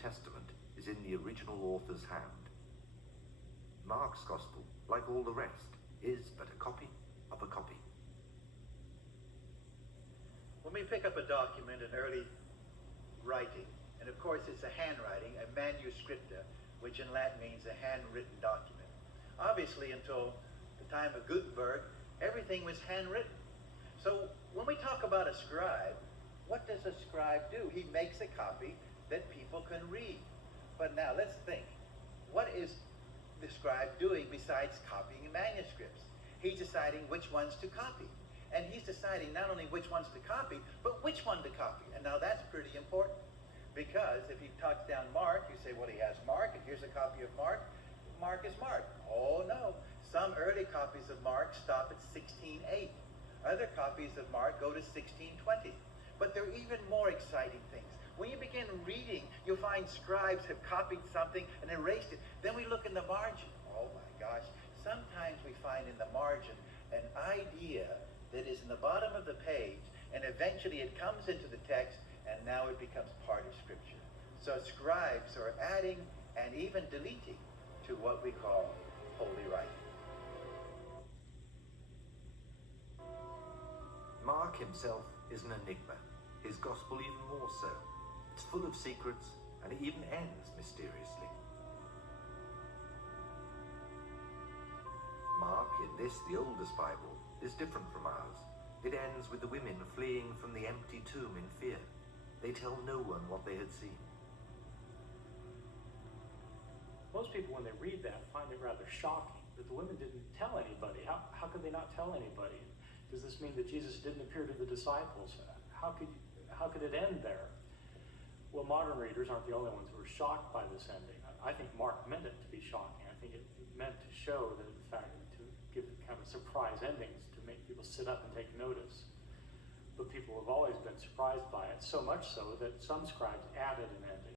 Testament is in the original author's hand. Mark's Gospel, like all the rest, is but a copy of a copy. When we pick up a document in early writing, and of course it's a handwriting, a manuscripta, which in Latin means a handwritten document. Obviously, until the time of Gutenberg, everything was handwritten. So when we talk about a scribe, what does a scribe do? He makes a copy that people can read. But now let's think. What is the scribe doing besides copying manuscripts? He's deciding which ones to copy. And he's deciding not only which ones to copy, but which one to copy. And now that's pretty important. Because if he talks down Mark, you say, well, he has Mark, and here's a copy of Mark. Mark is Mark. Oh, no. Some early copies of Mark stop at 16:8. Other copies of Mark go to 16:20. But there are even more exciting things. When you begin reading, you'll find scribes have copied something and erased it. Then we look in the margin. Oh my gosh. Sometimes we find in the margin an idea that is in the bottom of the page, and eventually it comes into the text, and now it becomes part of Scripture. So scribes are adding and even deleting to what we call holy writing. Mark himself is an enigma, his gospel even more so. It's full of secrets, and it even ends mysteriously. Mark, in this, the oldest Bible, is different from ours. It ends with the women fleeing from the empty tomb in fear. They tell no one what they had seen. Most people, when they read that, find it rather shocking that the women didn't tell anybody. How could they not tell anybody? Does this mean that Jesus didn't appear to the disciples? How could it end there? Well, modern readers aren't the only ones who are shocked by this ending. I think Mark meant it to be shocking. I think it meant to show that, in fact, to give kind of surprise endings, to make people sit up and take notice. But people have always been surprised by it, so much so that some scribes added an ending.